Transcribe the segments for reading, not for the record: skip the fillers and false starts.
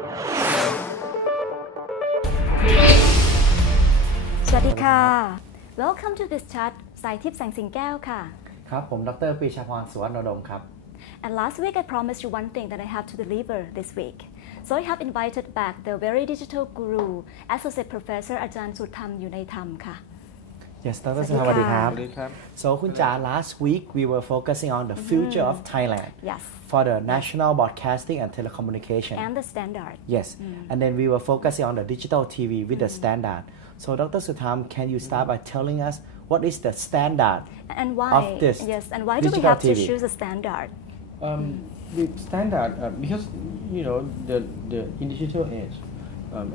สวัสดีค่ะ Welcome to this chat สายทิพย์แสงสิงแก้วค่ะครับผมดร. Prechaporn Suwatnodom ครับ And last week I promised you one thing that I have to deliver this week. So I have invited back the very digital guru, Associate Professor อาจารย์สุธรรมอยู่ในธรรมค่ะ Yes, Dr. Sutham, สวัสดีครับ So คุณจ๋า last week we were focusing on the future of Thailand. Yes. For the national broadcasting and telecommunication. And the standard. Yes. And then we were focusing on the digital TV with the standard. So Dr. Sutham, can you start by telling us what is the standard and why, of this yes, and why do we have to choose a standard? The standard, because you know the in digital age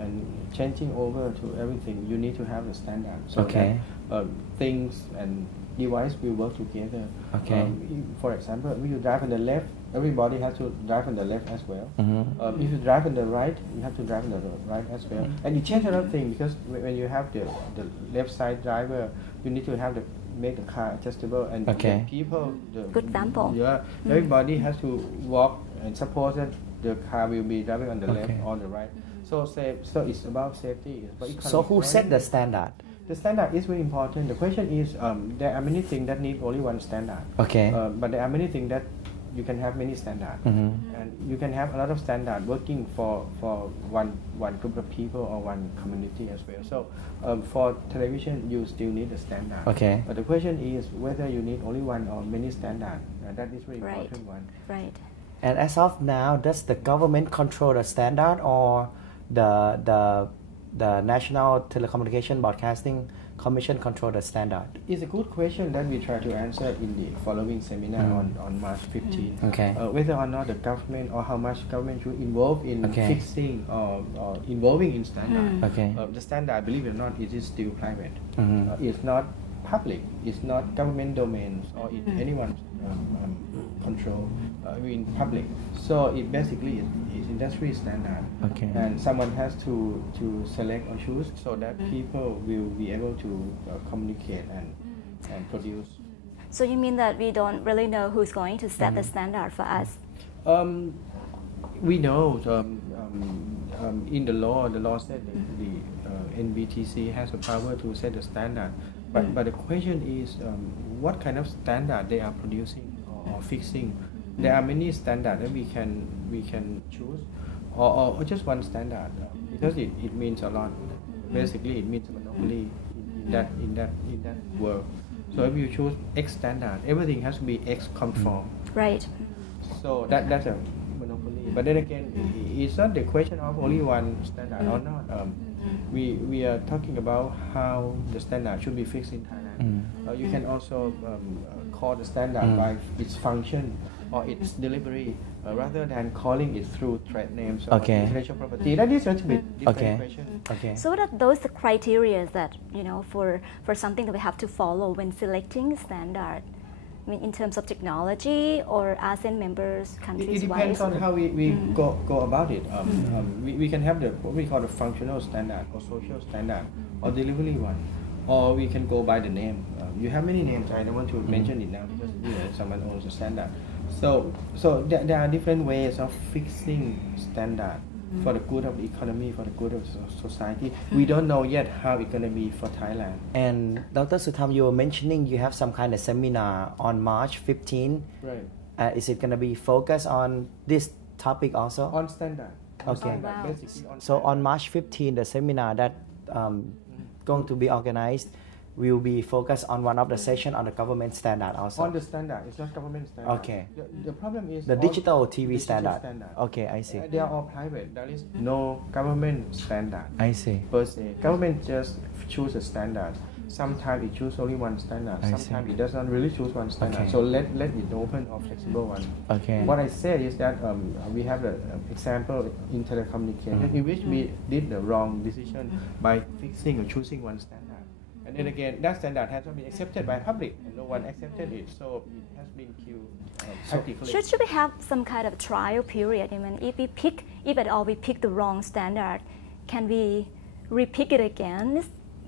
and changing over to everything, you need to have a standard so that things and device will work together. For example, if you drive on the left, everybody has to drive on the left as well. If you drive on the right, you have to drive on the right as well. And it changes another thing because when you have the left side driver, you need to have the make the car adjustable and the people. Good example. Yeah, everybody has to walk and suppose that the car will be driving on the left or the right. So it's about safety. So who set the standard? The standard is very important. The question is, there are many things that need only one standard. But there are many things that you can have many standards, and you can have a lot of standard working for one group of people or one community as well. So for television, you still need a standard. But the question is whether you need only one or many standards. That is very important one. Right. And as of now, does the government control the standard or the National Telecommunication Broadcasting Commission control the standard? It's a good question that we try to answer in the following seminar on March 15. Whether or not the government or how much government should involve in fixing or involving in standard. The standard, believe it or not, it is still private. It's not public. It's not government domains or in anyone's control in public. So it basically is industry standard. And someone has to select or choose so that people will be able to communicate and produce. So you mean that we don't really know who's going to set the standard for us? We know in the law said that the NBTC has the power to set the standard. But the question is what kind of standard they are producing or fixing. There are many standards that we can choose or just one standard because it means a lot. Basically it means monopoly in that world. So if you choose X standard, everything has to be X conform. Right. So that's a monopoly. But then again, it's not the question of only one standard or not. We are talking about how the standard should be fixed in Thailand. You can also call the standard by its function or its delivery rather than calling it through trade names or intellectual property. That is a little bit different question. So what are those the criteria that for something that we have to follow when selecting standard? I mean, in terms of technology or ASEAN members countries. It depends on how we go about it. We can have what we call the functional standard or social standard or delivery one, or we can go by the name. You have many names. I don't want to mention it now because someone owns the standard. So there are different ways of fixing standard for the good of the economy, for the good of society. We don't know yet how it's going to be for Thailand. And Dr. Sutham, you were mentioning you have some kind of seminar on March 15. Right. Is it going to be focused on this topic also? On standard. Basically on so on March 15, the seminar that going to be organized will be focused on one of the session on the government standard also. On the standard, it's not government standard. The problem is the digital TV standard. I see. They are all private. There is no government standard. I see. Per se, government just choose a standard. Sometimes it choose only one standard. Sometimes it does not really choose one standard. So let it open or flexible one. What I say is that we have the example in telecommunication in which we did the wrong decision by fixing or choosing one standard. And then again, that standard has not been accepted by public, and no one accepted it, so it has been killed practically. Should we have some kind of trial period? I mean, if at all we pick the wrong standard, can we repick it again?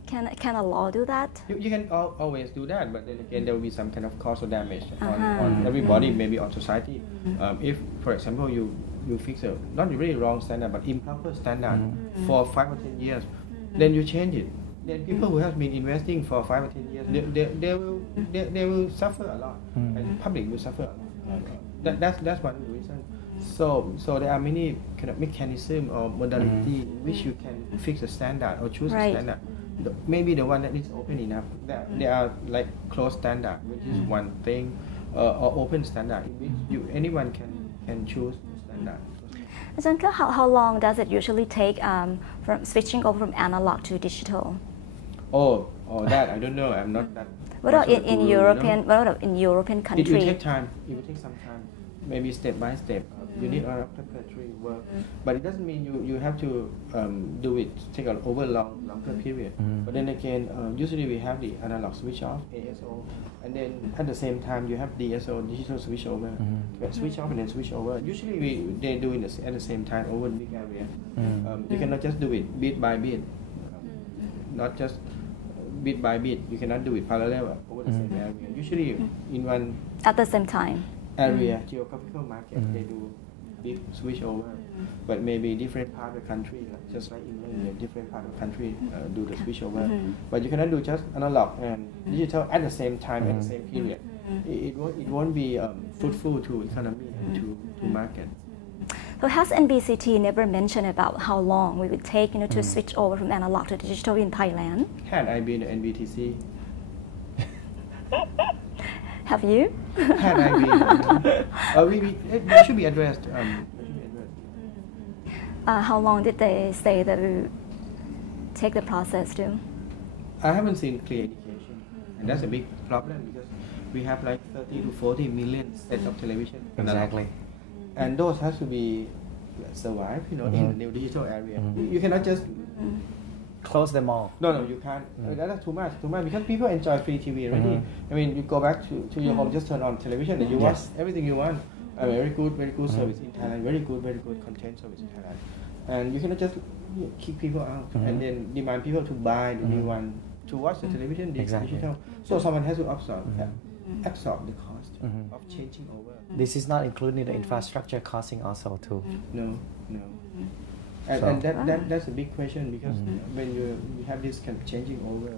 Can a law do that? You can always do that, but then again, there will be some kind of causal damage on everybody, maybe on society. If, for example, you you fix a not really wrong standard but improper standard for 5 or 10 years, then you change it. Then people who have been investing for 5 or 10 years, they will suffer a lot, and public will suffer a lot. That's one of the reasons. So there are many kind of mechanism or modality in which you can fix a standard or choose a standard. Maybe the one that is open enough. There are like closed standard, which is one thing, or open standard, in which anyone can choose standard. Ajanka, how long does it usually take from switching over from analog to digital? Oh, that I don't know. I'm not that. What about in European? What about in European countries? It will take time. It will take some time. Maybe step by step. You need a lot of preparatory work, but it doesn't mean you have to do it take an over longer period. But then again, usually we have the analog switch off (ASO), and then at the same time you have DSO (digital switch over). Switch off and then switch over. Usually they do it at the same time over the big area. You cannot just do it bit by bit, not just bit by bit. You cannot do it parallel over the same area. Usually in one at the same time area, geographical market, they do big switch over, but maybe different part of the country, just like England, different part of the country do the switch over. But you cannot do just analog and digital at the same time, at the same period. It won't be fruitful to economy and to market. So has NBCT never mentioned about how long we would take to switch over from analog to digital in Thailand? Had I been an NBTC? Have you? Had I been, it should be addressed. How long did they say that we would take the process to? I haven't seen clear indication, and that's a big problem because we have like 30 to 40 million sets of television. Exactly. And those have to be survive, in the new digital area. You cannot just close them all. No, you can't. That's too much because people enjoy free TV already. I mean, you go back to your home, just turn on television, and you watch everything you want. A very good service in Thailand. Very good content service in Thailand. And you cannot just kick people out and then demand people to buy the new one to watch the television digital. So someone has to absorb the cost of changing over. This is not including the infrastructure costing also too. No. And that's a big question because when you have this kind of changing over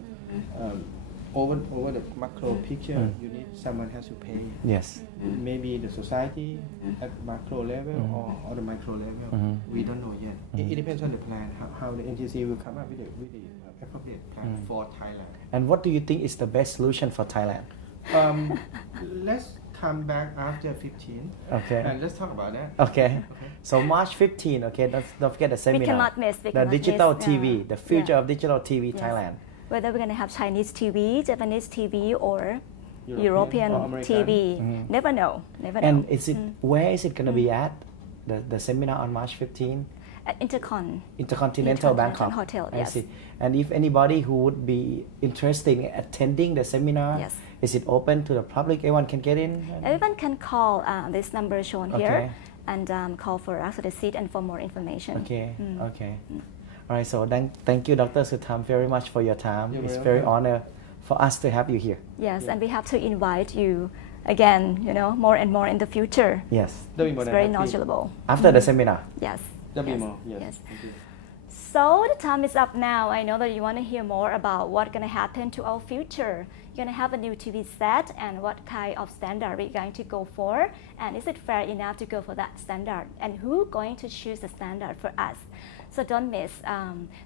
the macro picture, you need someone has to pay. Yes. Maybe the society at macro level or the micro level. We don't know yet. It depends on the plan, how the NTC will come up with the appropriate plan for Thailand. And what do you think is the best solution for Thailand? Let's come back after 15. Okay. And let's talk about that. Okay. So March 15. Okay. Don't forget the seminar. We cannot miss. The digital TV, the future of digital TV, Thailand. Whether we're going to have Chinese TV, Japanese TV, or European TV, never know. And where is it going to be at? The seminar on March 15. At Intercontinental Bangkok Hotel. Yes. I see. And if anybody who would be interested in attending the seminar, is it open to the public? Everyone can get in? Everyone can call this number shown here and call for us the seat and for more information. Okay. All right. So thank you, Dr. Sutham, very much for your time. It's very honor for us to have you here. Yes, and we have to invite you again, more and more in the future. Yes. It's very knowledgeable. After the seminar? Yes. There'll be more. Yes. Thank you. So the time is up now. I know that you want to hear more about what's going to happen to our future. You're going to have a new TV set and what kind of standard we're going to go for. And is it fair enough to go for that standard? And who's going to choose the standard for us? So don't miss.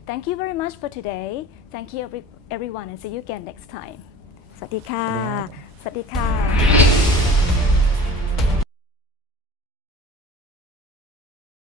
Thank you very much for today. Thank you everyone and see you again next time. สวัสดีค่ะ